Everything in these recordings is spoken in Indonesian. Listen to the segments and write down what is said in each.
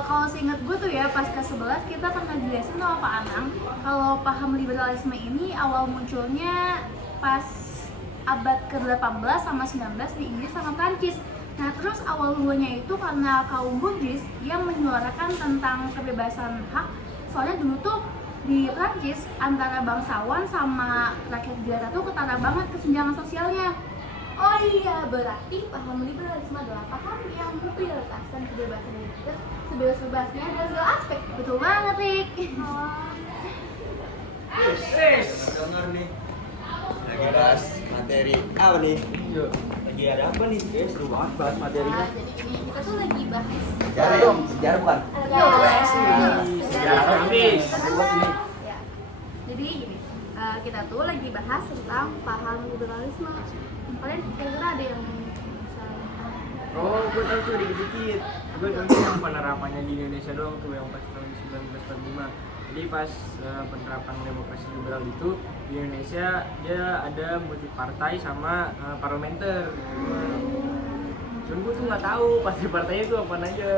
Kalau seingat gue tuh ya pas kelas 11 kita pernah jelasin sama Pak Anang kalau paham liberalisme ini awal munculnya pas abad ke-18 sama 19 di Inggris sama Prancis. Nah terus awal mulanya itu karena kaum Bourgeois yang menyuarakan tentang kebebasan hak. Soalnya dulu tuh di Prancis antara bangsawan sama rakyat jelata tuh ketara banget kesenjangan sosialnya. Oh iya, berarti paham liberalisme adalah paham yang memprioritaskan kebebasan individu sebebas-bebasnya dalam segala aspek. Betul banget, Rik. Dengar nih. Lagi bahas materi apa nih? Lagi ada apa nih? Seru banget bahas materinya. Jadi ini kita tuh lagi bahas Sejarah dong, sejarah bukan? sejarah habis. Ya. Jadi gini, kita tuh lagi bahas tentang paham liberalisme. Kalian kira-kira ada yang bisa? Oh, gue tahu tuh dikit-dikit. Gue tahu yang penerapannya di Indonesia doang tuh yang pas tahun 1945. Jadi pas penerapan demokrasi liberal itu di Indonesia dia ada multi partai sama parlementer. Cuman gue tuh nggak tahu pasti partainya itu apa aja.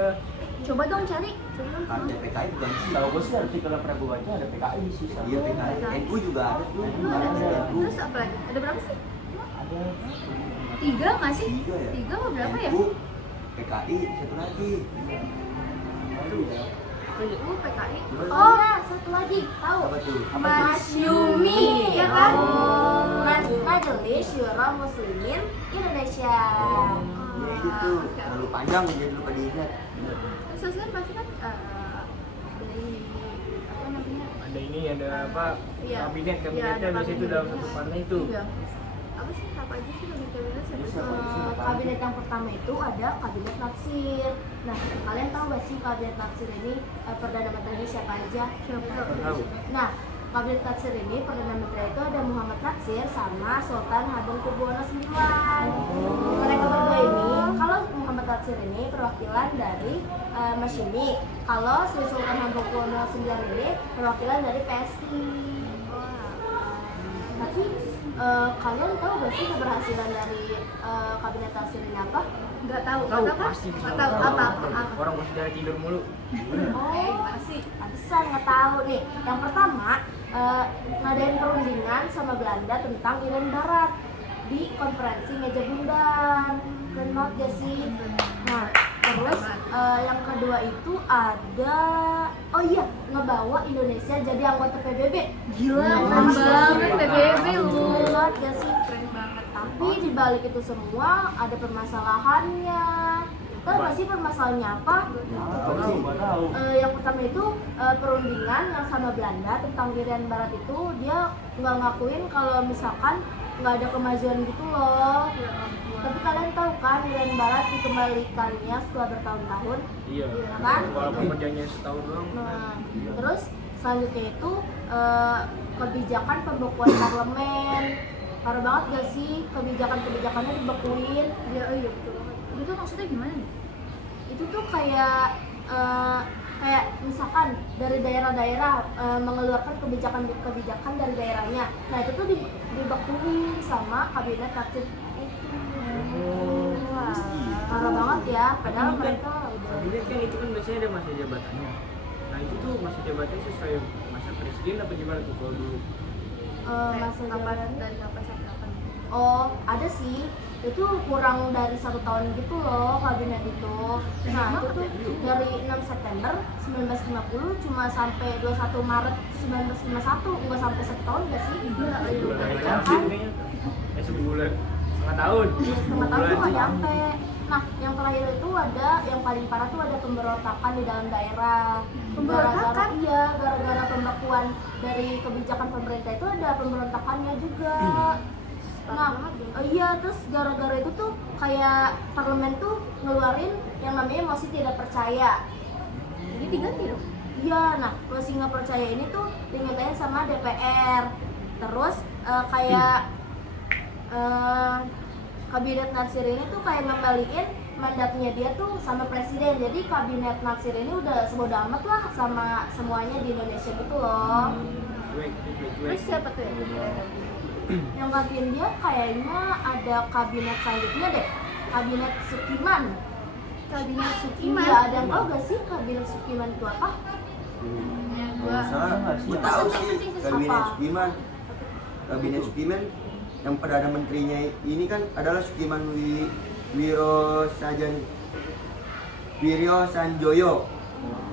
Coba dong cari. Coba dong. Ada PKI bukan sih? Kalau gue sih artikel yang pernah gue baca ada PKI sih sama. Iya PKI. NU juga ada tuh. Terus apa lagi? Ada berapa sih? Ada 3 nggak sih? 3 ya? 3 atau berapa ya? NU, PKI, satu lagi. PKI. Betul. Oh, ya, satu lagi. Tahu? Apa tuh? Masyumi, ya kan? Oh. Majelis Syura Muslimin Indonesia. Iya gitu. Terlalu panjang jadi lupa diingat. Terus kan pasti kan dari apa namanya? Ada ini ada apa? Iya. Kabinetnya Iya, ada biasanya itu dalam satu partai itu. Iya. Apa sih? Apa aja sih kabinet? Siapa? Kabinet yang pertama itu ada kabinet natsir. Nah, kalian tahu gak sih kabinet natsir ini perdana menterinya siapa aja? Tahu. Nah, kabinet natsir ini perdana menteri itu ada Muhammad Natsir sama Sultan Hamengkubuwono IX. Mereka berdua ini, kalau Muhammad Natsir ini perwakilan dari Masyumi, kalau si Sultan Hamengkubuwono IX ini perwakilan dari PSI. Tapi kalian tahu gak sih keberhasilan dari kabinet natsir ini apa? Nggak tahu. Tahu Apa? pasti. Nggak tahu. Apa? Orang masih dari tidur mulu. Oh, gimana sih? Pantesan nggak tahu nih. Yang pertama, ngadain perundingan sama Belanda tentang Irian Barat di konferensi Meja Bundan. Keren banget gak sih? Nah, terus yang kedua itu ada, oh iya, ngebawa Indonesia jadi anggota PBB. Gila, Keren keren banget gak sih? PBB lu. Keren banget gak sih? Keren banget. Tapi di balik itu semua ada permasalahannya. Tahu gak sih permasalahannya apa? Gak tahu. Yang pertama itu perundingan yang sama Belanda tentang Irian Barat itu dia nggak ngakuin kalau misalkan nggak ada kemajuan gitu loh. Tapi kalian tahu kan Irian Barat dikembalikannya setelah bertahun-tahun. Iya. Iya kan? Walaupun kerjanya setahun doang. Nah, terus selanjutnya itu kebijakan pembekuan parlemen. Parah banget gak sih kebijakannya dibekuin? Iya, iya betul banget. Itu tuh maksudnya gimana nih? Itu tuh kayak misalkan dari daerah-daerah mengeluarkan kebijakan dari daerahnya. Nah itu tuh dibekuin sama kabinet natsir itu. Wah, parah banget ya. Padahal mereka udah. Kabinet kan itu kan biasanya ada masa jabatannya. Nah itu tuh masa jabatannya sesuai masa presiden apa gimana tuh kalau dulu? Masa Kapan jabatannya. dari kapan sampai kapan? Oh, ada sih. Itu kurang dari 1 tahun gitu loh kabinet itu. Nah, itu tuh dari 6 September 1950 cuma sampai 21 Maret 1951, nggak sampai 1 tahun nggak sih? Iya, Sebulan Iya aja kan? sih kayaknya. Sebulan. Setengah tahun. Setengah tahun tuh nggak nyampe. Nah, yang terakhir itu ada, yang paling parah tuh ada pemberontakan di dalam daerah. Pemberontakan? Gara-gara pembekuan dari kebijakan pemerintah itu ada pemberontakannya juga. Nah, iya, terus gara-gara itu tuh kayak parlemen tuh ngeluarin yang namanya mosi tidak percaya. Ini diganti dong. Iya, nah mosi nggak percaya ini tuh dinyatain sama DPR. Terus kabinet natsir ini tuh kayak ngembaliin mandatnya dia tuh sama presiden. Jadi kabinet natsir ini udah sebodo amat lah sama semuanya di Indonesia gitu loh. Terus siapa tuh yang diganti? Yang gantiin dia kayaknya ada kabinet selanjutnya deh, kabinet Sukiman. kabinet Sukiman. Iya, ada yang tahu gak sih kabinet Sukiman itu apa? Gua Salah, gue tahu sih kabinet Sukiman. Kabinet Sukiman yang perdana menterinya ini kan adalah Sukiman Wiryo Sanjoyo.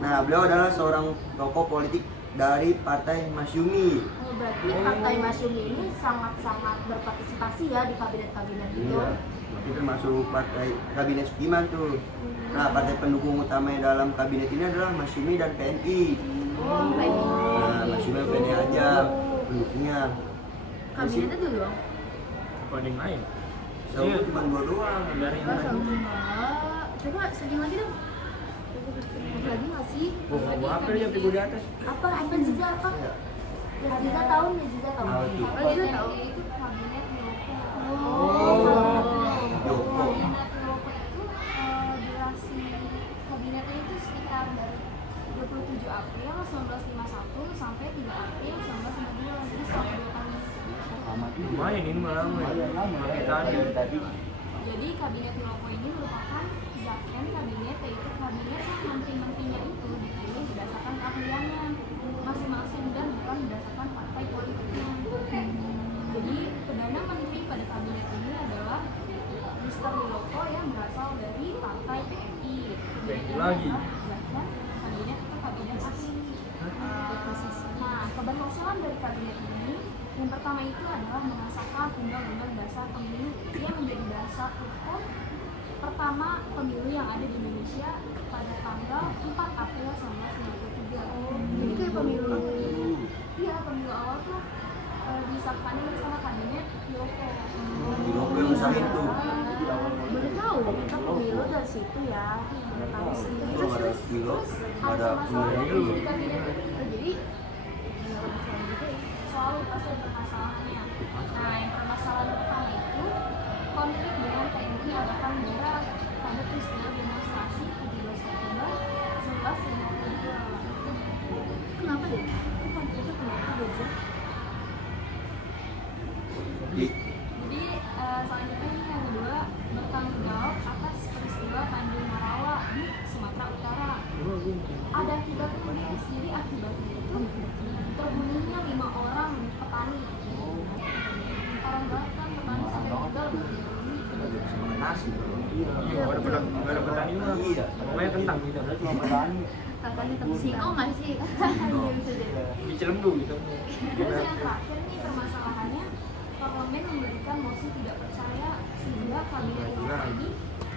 Nah, beliau adalah seorang tokoh politik dari Partai Masyumi. Oh, berarti Partai Masyumi ini sangat-sangat berpartisipasi ya di kabinet-kabinet itu. Iya, itu termasuk partai kabinet Sukiman tuh. Nah, partai pendukung utamanya dalam kabinet ini adalah Masyumi dan PNI. Oh, baik. Nah, Masyumi dan PNI aja pendukungnya. kabinetnya dulu dong. Apa ada yang lain? So, cuma dua doang. Dari yang Gua lain. sama. Coba sedih lagi dong. Lagi nggak sih? Gua apa ya pigu di atas? Apa Ziza apa? Ya Ziza tahu, ya Ziza tahu. Tahu tuh. Oh, Ziza tahu. Itu kabinet Miloko. Joko. Kabinet Miloko itu durasi kabinetnya itu sekitar dari 27 April 1951 sampai 3 April 1992. Jadi selama 2 tahun. Lumayan ini malah Lumayan lama ya, Kayak tadi. dari tadi. Jadi kabinet Miloko ini merupakan zakon kabinet, yaitu kabinet yang menteri-menterinya itu dipilih berdasarkan keahliannya masing-masing dan bukan berdasarkan partai politiknya. Jadi perdana menteri pada kabinet ini adalah Mr. Miloko yang berasal dari partai PNI. PNI lagi. Zakon kabinet itu kabinet asli. Nah, keberhasilan dari kabinet ini yang pertama itu adalah mengesahkan Undang-Undang Dasar Pemilu yang menjadi dasar hukum pertama pemilu yang ada di Indonesia pada tanggal 4 April 1993. Jadi kayak pemilu iya pemilu awal tuh disahkannya bersama kabinet Miloko. Joko yang saling tuh. Baru tahu. Kita pemilu dari situ ya. Nggak tahu sih. Kalau ada kilo, ada Permasalahan pemilu. di kabinet itu jadi selalu pasti ada permasalahannya. Nah, yang permasalahan pertama itu konflik dengan TNI Angkatan Udara pada peristiwa demonstrasi 17 Oktober 1952. Kenapa deh? Itu konfliknya kenapa Beza? Jadi selanjutnya ini yang kedua bertanggung jawab atas peristiwa Tanjung Marawa di Sumatera Utara. Ada akibatnya nih, jadi akibatnya itu terbunuhnya 5 orang petani. Orang banget kan petani sampai meninggal. Nasi. Iya, ada petani mah. Iya. Pokoknya kentang gitu. Cuma petani. Katanya tersinggung nggak sih? Iya, bisa jadi. Di Cilembu gitu. Terus yang terakhir nih permasalahannya, parlemen memberikan mosi tidak percaya sehingga kabinet ini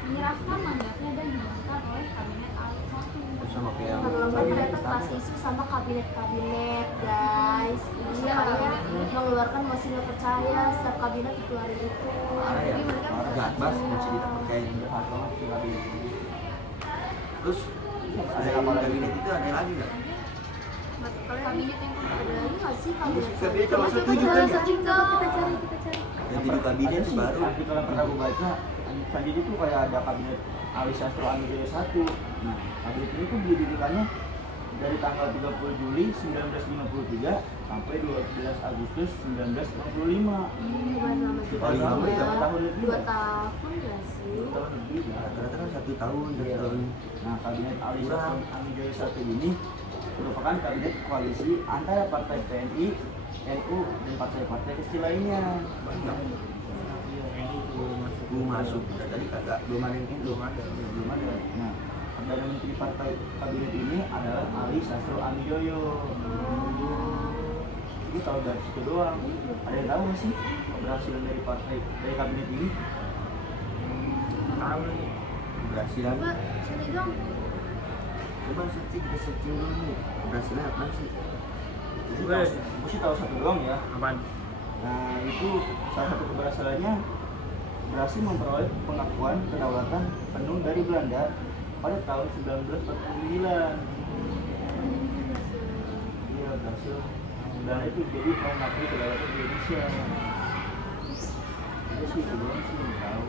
menyerahkan mandatnya dan digantikan oleh kabinet Ali satu. Sama kayak Parlemen ternyata kelas isu sama kabinet-kabinet guys. Ini makanya mengeluarkan mosi nggak percaya setiap kabinet dikeluarin itu. parah ya. Jadi mereka Jahat banget masih dipercayain. Jahat banget sih kabinet ini. Terus selain kabinet itu ada lagi nggak? Kabinet yang kedua ada lagi nggak sih kabinet? Kabinet cuma Coba setuju kita kan? cari, coba kita cari. Yang tujuh kabinet Ada sih, baru. artikel yang pernah gue baca tadi itu kayak ada kabinet Ali Sastro Amijoyo 1. Nah, kabinet ini tuh didirikannya dari tanggal 30 Juli 1953 sampai 12 Agustus 1965. Lumayan lama juga. Paling lama ya, berapa tahun lebih? 2 tahun ya sih. 2 tahun lebih ya. Rata-rata kan 1 tahun, 2 Iya. tahun. Nah, kabinet Ali Sastro Amijoyo 1 ini merupakan kabinet koalisi antara partai PNI, NU, dan partai-partai kecil lainnya. Gue masuk. Tadi kagak belum ada yang itu. Belum ada. Nah, perdana menteri partai kabinet ini adalah Ali Sastro Amijoyo. Ini tahu dari situ doang. Ada yang tahu nggak sih keberhasilan dari kabinet ini? Tahu nih. Keberhasilan. Coba cari dong. Coba searching, kita searching dulu nih. Keberhasilan apa sih? Gue sih tahu satu doang ya. Apaan? Nah, itu salah satu keberhasilannya berhasil memperoleh pengakuan kedaulatan penuh dari Belanda pada tahun 1949. Iya, berhasil. Dan itu jadi mengakui kedaulatan Indonesia. Itu sih itu doang sih yang tahu.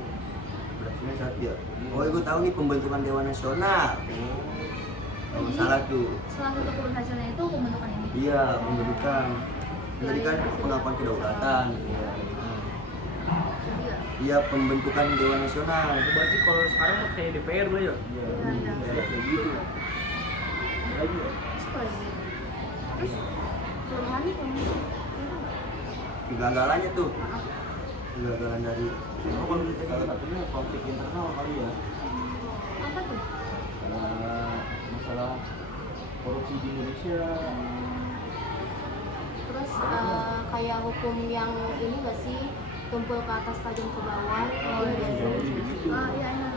Keberhasilan satu ya. Oh, gue tahu nih pembentukan Dewan Nasional. Kalau salah tuh. Salah satu keberhasilan itu pembentukan ini. Iya, pembentukan. Tadi kan pengakuan kedaulatan. Iya. Jadi ya, Iya, pembentukan Dewan Nasional. Berarti kalau sekarang mah kayak DPR lah ya. Iya, Iya. kayak gitu. Lagi ya? Terus kelemahannya kamu Kegagalannya tuh. Kegagalan dari Salah satunya konflik internal kali ya. apa tuh? Masalah korupsi di Indonesia. Terus kayak hukum yang ini gak sih, tumpul ke atas tajam ke bawah. Oh, iya. Gitu. Ah, iya, iya.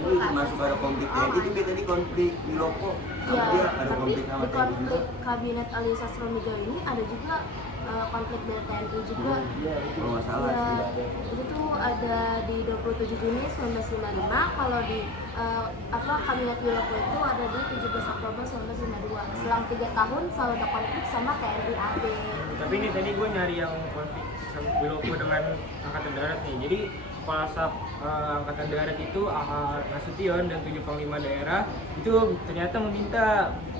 ini masuk ada konflik TNI itu kayak tadi konflik di Lopo. Ya, Dia ada tapi konflik sama di TNI juga. konflik kabinet Ali Sastromijo ini ada juga konflik dari TNI juga. Iya, itu. Kalau nggak salah Ya, sih. itu tuh ada di 27 Juni 1955. Kalau di kabinet Wilopo itu ada di 17 Oktober 1952. Selang 3 tahun selalu ada konflik sama TNI AD. Tapi ini tadi gue nyari yang konflik sama Wilopo dengan Angkatan Darat nih. Jadi Kepala Staf Angkatan Darat itu Nasution dan 7 Panglima daerah itu ternyata meminta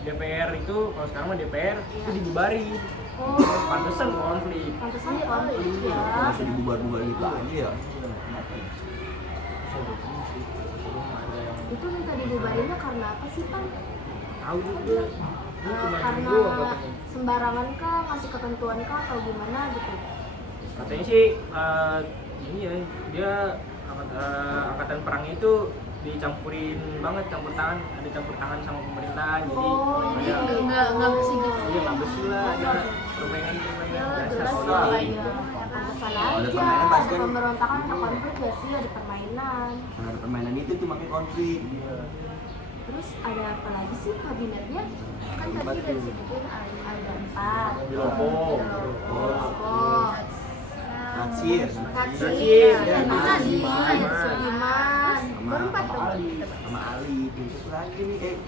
DPR itu, kalau sekarang mah DPR itu dibubarin. Oh, Pantesan konflik. pantesan konflik ya. Masih dibubar-bubar gitu aja ya. Itu minta dibubarinnya karena apa sih, Pan? Tahu juga. Ini cuma Karena dua katanya. sembarangan kah, ngasih ketentuan kah, atau gimana gitu? Katanya sih ini ya, dia angkatan perangnya itu dicampurin banget, campur tangan, ada campur tangan sama pemerintahan. Jadi Oh, Jadi ada nggak bersih gitu. iya nggak bersih lah, ada permainan-permainan Ya, biasa jelas soal lah lain. ya. Pantesan Ada aja, permainan pasti ada kan. pemberontakan, ada konflik gak sih, ada permainan. Karena ada permainan itu tuh makanya konflik. Terus ada apa lagi sih kabinetnya? Kan tadi udah disebutin ada 4. Wilopo. Wilopo, Natsir. Natsir, dan Suliman. Baru 4 sama dong. Ali. Sama Ali. Itu lagi nih.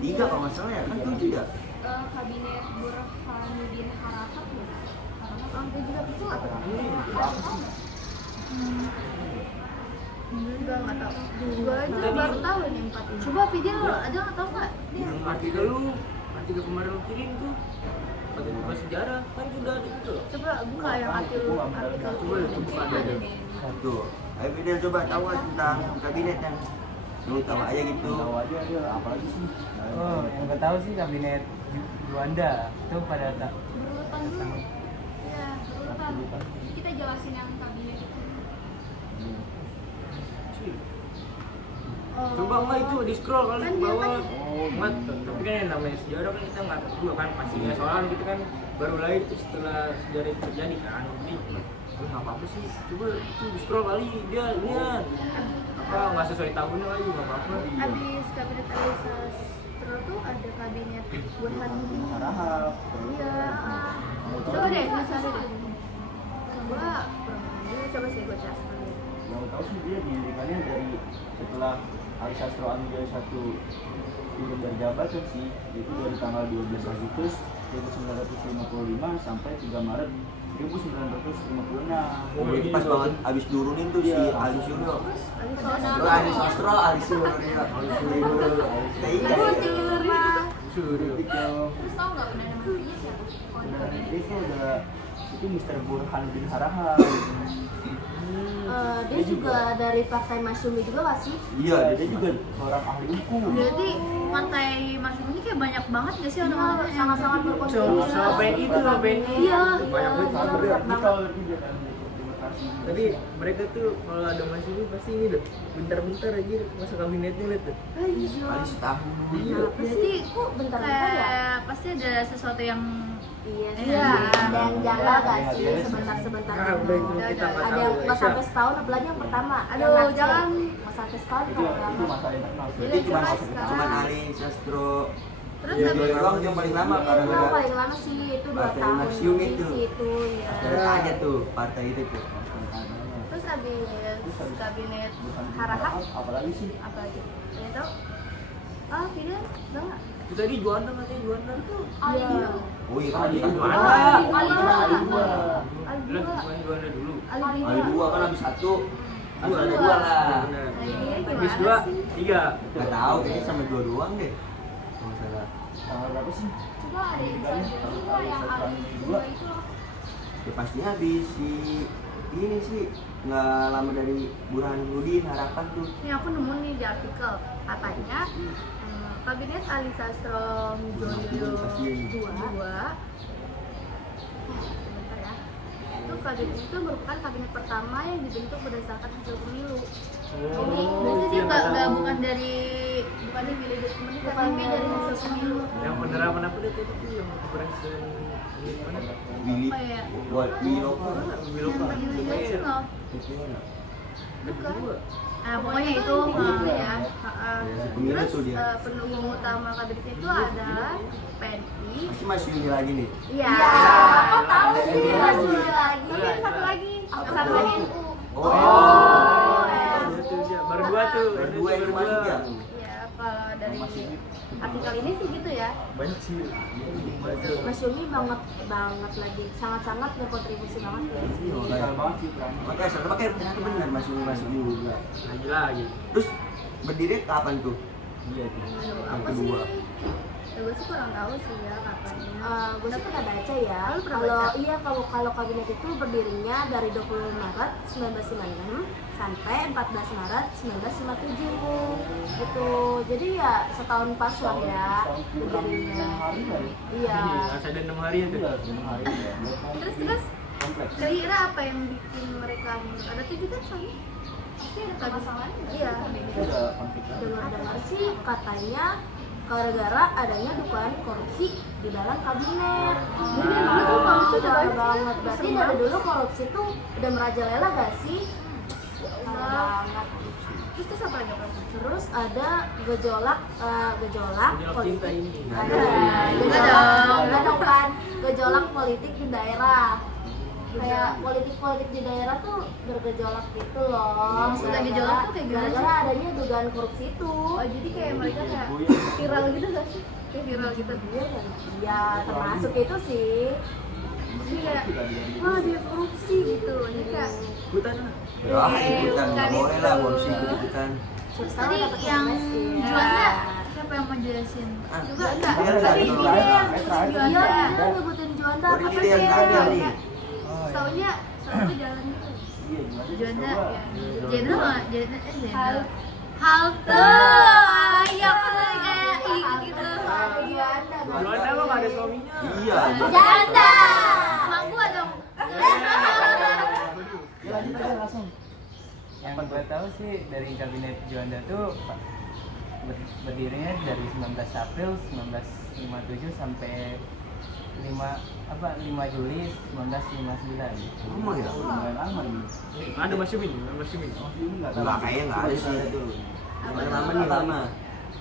Tiga kalau nggak salah ya. Kan 7 ya. Kabinet Burhanuddin Harahap ya? Gue juga itu apa? Juga nggak tahu. Gue aja baru tahu nih 4 ini. Coba video ada nggak tahu nggak? Yang artikel kemarin lu kirim tuh bagian buka sejarah kan udah ada gitu loh. Coba buka yang artikel. Coba ya buka ada. Tuh. Ayo Fidel coba tahu nggak tentang kabinet kan? Lu tahu aja gitu. Tahu aja dia apalagi sih. Oh, yang gue tahu sih kabinet Juanda itu pada Berurutan dulu. Iya, berurutan. Jadi kita jelasin yang kabinet itu. Coba enggak itu di scroll kali ke bawah. Oh, Enggak, tapi kan yang namanya sejarah kan kita nggak tahu juga kan pastinya, soalnya kita kan baru lahir itu setelah sejarah itu terjadi kan. Jadi nggak apa-apa sih, coba itu di scroll kali dia lihat apa nggak sesuai tahunnya lagi nggak apa-apa. Abis kabinet Ali Sastro tuh ada kabinet Burhanuddin. Harahap. Iya. Coba deh, cari deh. Coba sih gue cari. Yang gue tahu sih dia didirikannya dari setelah Ali Sastro Anujaya 1 turun dari jabatan sih, itu dari tanggal 12 Agustus 1955 sampai 3 Maret 1956. Oh, ini pas banget abis turunin tuh si Ali Suryo. Ali Sastro, Ali Suryo. Suryo. Terus tahu nggak Perdana Menterinya siapa? Oh, di kabinet. Itu udah itu Mr. Burhanuddin Harahap. Dia juga dari Partai Masyumi juga gak sih? Iya, Dia juga seorang ahli hukum. Berarti partai Masyumi ini kayak banyak banget gak sih orang-orang yang Sangat-sangat berkontribusi. Sama BNI itu loh, BNI. Iya. Banyak banget. Sangat berat radikal banget. juga kan demokrasi. Tapi mereka tuh kalau ada masih ini pasti ini deh, bentar-bentar aja masuk kabinetnya lihat tuh. Ali setahun. Iya. Berarti kok bentar-bentar ya? kayak pasti ada sesuatu yang Iya, Iya. ada yang janggal gak sih sebentar-sebentar? Ah, udah itu kita nggak Ada tahu. yang nggak sampai setahun, apalagi yang pertama. Aduh, yang Natsir. jangan. Nggak sampai setahun Itu kalau itu lama. masalah internal sih. Berarti cuma sekarang. Ali Sastro. terus Iya, habis dua doang yang paling lama Itu karena yang paling lama sih, itu 2 Partai tahun. Masyumi Isi itu. itu ya. ada aja tuh partai itu tuh. terus habis kabinet Harahap apalagi sih? apa lagi? Ya tau? Ah, tidak, enggak. Itu tadi Juanda katanya Juanda tuh. Ali Iya. dulu. Oh iya kan Ali Ali dua. dua. Ali dulu. Ali dua. Lah, bukan Juanda dulu. Ali Ali dua kan habis satu. Dua. Ada dua lah. Benar. Iya, Habis gimana 2, sih? 3. Gak tahu kayaknya sampai dua doang deh. Kalau nggak salah. Tanggal berapa sih? Coba ada insider juga yang Ali dua itu loh. Ya pastinya habis si ini sih nggak lama dari Burhanuddin Harapan tuh. Ini aku nemu nih di artikel, katanya Kabinet Ali Sastro Wijoyo II, sebentar ya, itu kabinet itu merupakan kabinet pertama yang dibentuk berdasarkan hasil pemilu. Jadi berarti dia bukan dari pilih dari tapi dari hasil pemilu. Yang penerapan apa deh itu yang presiden ini mana? Willy Oh iya. Willy Loper. Wilopa. Yang nasional. Kedua. Nah, pokoknya itu ya. Pemilu Terus tuh dia. pendukung utama kabinetnya itu adalah PNI. Masih Mas Yuni lagi nih. Iya. Kok tahu sih masih lagi? Tapi ada satu lagi. Apa Satu tuh? lagi. Oh. Itu dia. Baru dua tuh. Berdua itu masuk ya. Iya, kalau dari artikel ini sih gitu ya. Banyak sih. Mas Yumi banget lagi, sangat-sangat berkontribusi banget ya. Lokal banget sih peran. Makanya saya pakai ternyata benar Mas Yuni masuk juga. Lagi. Terus berdiri kapan tuh? Iya tuh. Aduh, Yang apa kedua. sih? Ya, gue sih kurang tahu sih ya kapannya. Gue sih pernah baca ya. Oh, lu pernah Kalau baca? iya kalau kabinet itu berdirinya dari 20 Maret 1996 sampai 14 Maret 1957 gitu. Jadi ya setahun pas lah ya berdirinya. Hari kan? Iya. Masih ada 6 hari itu. Iya, 6 hari ya. Terus Kompleks. kira-kira apa yang bikin mereka ada 7 kan soalnya? Pasti ada permasalahannya nggak sih? Iya. Itu ada konflik kan? Dengar-dengar sih katanya gara-gara adanya dugaan korupsi di dalam kabinet. Jadi dulu tuh korupsi udah banyak banget. ya? Berarti Serem dari banget. dulu korupsi tuh udah merajalela gak sih? Parah banget. Terus apa lagi apa? Terus ada gejolak Gejolak politik. cinta ini. Ada Enggak enggak dong kan gejolak politik di daerah. Kayak politik di daerah tuh bergejolak gitu loh. Maksudnya gejolak tuh kayak gimana sih? Gara-gara adanya dugaan korupsi itu. Oh, jadi kayak mereka kayak viral gitu gak sih? Kayak viral gitu. Iya kan? Ya termasuk itu sih. Jadi kayak, wah dia korupsi gitu. Jadi kayak Hutan. Ya, ikutan nggak bukan boleh itu. lah korupsi ikutan. tadi yang Juanda siapa yang mau jelasin? Ah, Juga dia enggak? nggak Tadi tahu. dia yang Terakhir. Juanda. Iya, dia nyebutin Juanda. Oh, Apa ini sih? dia yang tanya nih. Taunya selalu jalan gitu. Iya, gimana sih? Juanda Coba. ya. Jenderal nggak? Jenderal. Halte. Iya, aku tadi kayak inget gitu. Juanda. Juanda mah nggak ada suaminya. Iya. Juanda. Emak gua dong. Ya lanjut aja langsung. Yang gue tahu sih dari kabinet Juanda tuh berdirinya dari 19 April 1957 sampai 5 Juli 1959. Lama ya? Lumayan lama nih. Ada Mas Yumin, Mas Yumin. Oh, ini nggak tahu. Nggak, kayaknya nggak ada sih. Yang lama nih lama.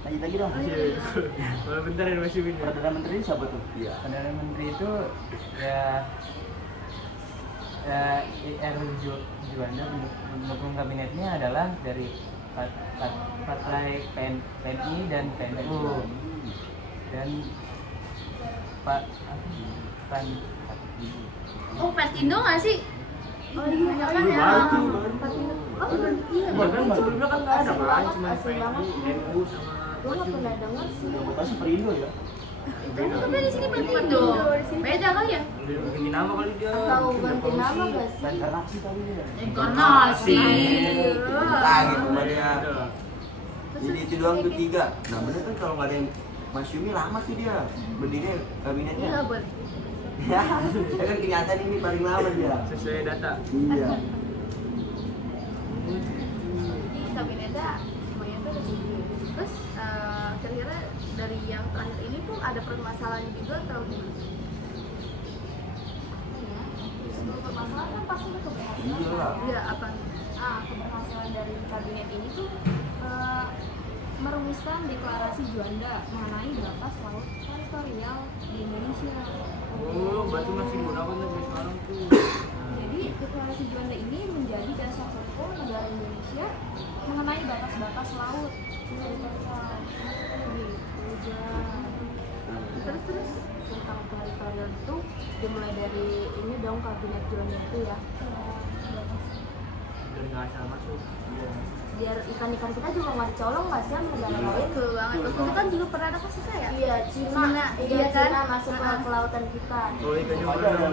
Lanjut lagi dong. Malah bentar ya Mas Yumin. Perdana Menteri siapa tuh? Iya. Perdana Menteri itu ya IR Juanda pendukung kabinetnya adalah dari partai PNI dan PNU dan Pak Pan Oh, Pertindo nggak sih? Oh iya kan ya. Baru tuh. Oh iya. Bahkan sebelumnya kan nggak ada Asing kan, banget, cuma asing banget. PNI, NU sama Gue Mas nggak Yumin. pernah denger sih. Pasti Perindo ya? Tapi di sini Pertindo. Beda kali ya? Udah ganti nama kali dia. Atau bikin ganti promosi. nama gak sih? Inkarnasi kali ya. Inkarnasi. Lagi sama dia. Udah. Jadi itu doang tuh 3. Nah bener kan kalau nggak ada yang Mas Yumi lama sih dia berdiri kabinetnya. Iya, buat. Ya, ya kan kenyataan ini paling lama dia. Sesuai data. Iya. Jadi kabinetnya semuanya tuh ada 7. Terus kira-kira dari yang terakhir ini tuh ada permasalahan juga atau gimana? Sebelum permasalahan kan pasti ada keberhasilan. Iya lah. Iya, apa? Keberhasilan dari kabinet ini tuh merumuskan deklarasi Juanda mengenai batas laut teritorial di Indonesia. Oh, berarti masih digunakan sampai sekarang tuh. Jadi deklarasi Juanda ini menjadi dasar hukum negara Indonesia mengenai batas-batas laut teritorial. Gitu, Jan. Terus Tentang teritorial itu dimulai dari ini dong kabinet Juanda itu ya. Dari nggak asal masuk. Biar ikan-ikan kita juga nggak dicolong nggak sih sama negara lain. betul banget. Waktu itu kan juga pernah ada kasusnya ya? Iya, Cina, Cina, iya iya kan? Cina masuk ke lautan kita. Oh, ikannya Ada, udah ada.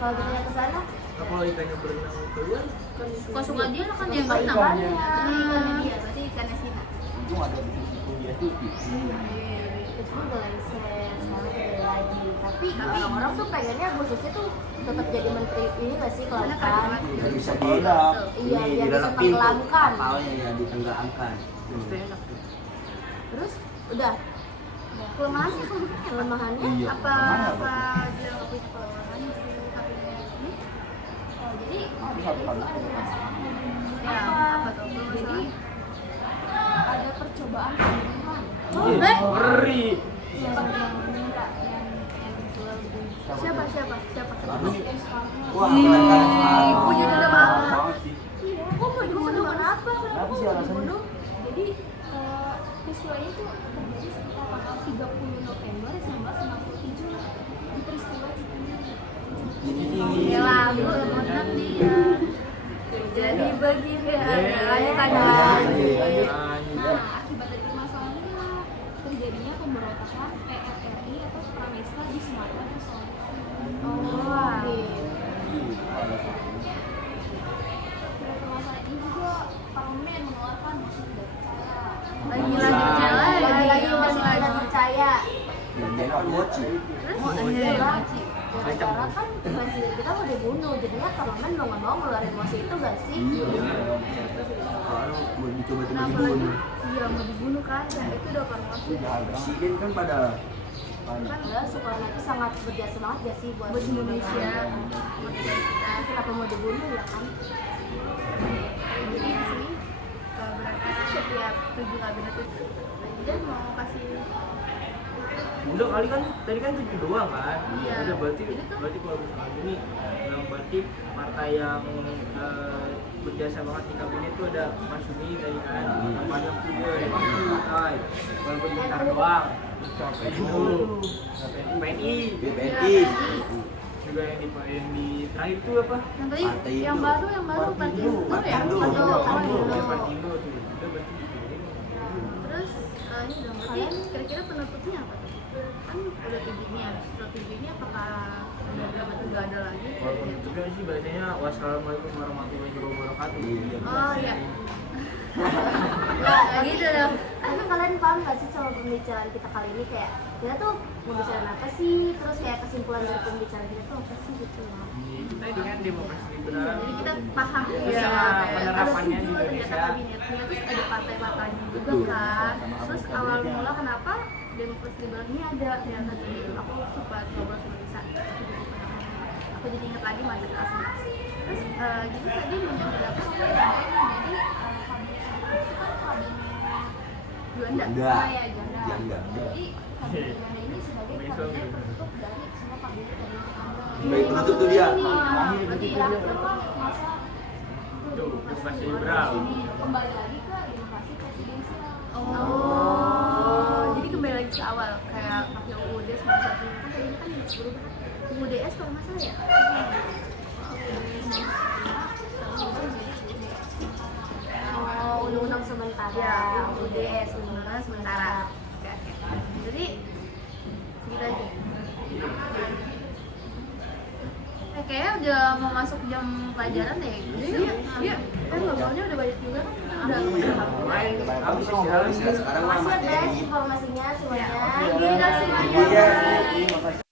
Kalau kita lihat ke sana, kalau ikannya berenang keluar kan Suka-suka dia lah kan yang Suka berenang. ikannya. Ini ikannya dia, berarti ikannya Sina. Untung ada buku dia tuh. Itu udah lengser, sekarang udah lagi. Tapi orang-orang tuh pengennya Agustusnya tuh tetap jadi menteri ini nggak sih kelautan? Nggak bisa Meledak. Iya, ini biar bisa dilalapin tuh tenggelamkan. kapalnya ya ditenggelamkan. itu enak tuh. Terus udah Kelemahannya kelemahannya Iya. apa dia nggak punya kelemahan di kabinet ini? Oh, jadi Ada satu kali. Ya, apa tuh? jadi ada percobaan pembunuhan Ngeri. yang minta yang jual beli. Siapa? Lalu, Wah, Ih, keren. punya dada banget. banget sih. Iya, kok mau dibunuh kenapa? Kenapa sih alasannya? dibunuh. Jadi peristiwanya itu terjadi sekitar tanggal 30 November 1967 di peristiwa Cikunir. Gila, gue menang dia. Jadi begini lanjut aja. Nah, akibat dari permasalahan inilah terjadinya pemberontakan PRRI atau Pramesta di Sumatera dan Sulawesi. Oh, Dari permasalahan ini juga parlemen mengeluarkan mosi tidak percaya. Lagi masih tidak percaya. Jadi kan mochi. Gara-gara kan presiden kita mau dibunuh, jadinya parlemen mau nggak mau ngeluarin mosi itu gak sih? Iya. Kalau mau dicoba Kenapa lagi? dibunuh. Iya, mau dibunuh kan? Ya, itu udah promosi. Presiden kan pada Padahal Soekarno itu sangat berjasa banget gak sih buat Buat Indonesia. Nah, kenapa mau dibunuh ya kan? Jadi di sini berarti setiap 7 kabinet itu presiden mau kasih Udah kali kan tadi kan 7 doang kan. Iya. Udah berarti Jadi tuh- kalau misalnya gini berarti partai yang berjasa banget di kabinet tuh ada Mas Yuni tadi kan. Yang banyak juga yang partai. Walaupun bentar doang. Itu PNI BPNI. juga yang di terakhir tuh apa? yang tadi Partai yang Indo. baru Partindo ya? Partindo. Partindo. Yang Partindo tuh. Udah berarti Terus ini dong, berarti kira-kira penutupnya apa tuh? Kan udah 7 nih, habis setelah 7 ini apakah udah berapa tuh nggak ada lagi? walaupun itu kan sih bahasanya wassalamualaikum warahmatullahi wabarakatuh. Iya. Oh iya. Nah, Nah, gitu dong. tapi kalian paham gak sih sama pembicaraan kita kali ini kayak kita tuh mau bicara apa sih? Terus kayak kesimpulan dari pembicaraan kita tuh apa sih gitu loh? Itu tadi kan demokrasi liberal. Jadi kita paham Iya, ya, penerapannya ada di 7 ternyata Indonesia. kabinetnya, terus ada partai-partainya juga kan. Terus awal mula kenapa demokrasi liberal ini ada ternyata jadi aku sempat ngobrol sama Lisa. Aku jadi ingat lagi materi asli. Terus jadi tadi menyambut aku jadi Juanda. Juanda. Oh ya, Juanda. Juanda. Jadi kabinet Juanda ini sebagai kabinet penutup dari semua kabinet dari Anda. Sebagai penutup tuh dia. Berarti Terakhir kan masa Tuh, demokrasi liberal. ini kembali lagi ke demokrasi presidensial. Oh, jadi kembali lagi ke awal kayak pakai UUD 91 kan tadinya kan berubah UUDS kalau nggak salah ya. Oh, undang-undang sementara. Ya, UUDS undang-undang sementara. Oke. Jadi segitu aja. Kayaknya udah mau masuk jam pelajaran deh. Iya. Kan ngobrolnya udah banyak juga kan. Udah Main habis istirahat. Sekarang mah Makasih ya guys materi. informasinya semuanya. Terima kasih banyak. Iya. Terima kasih.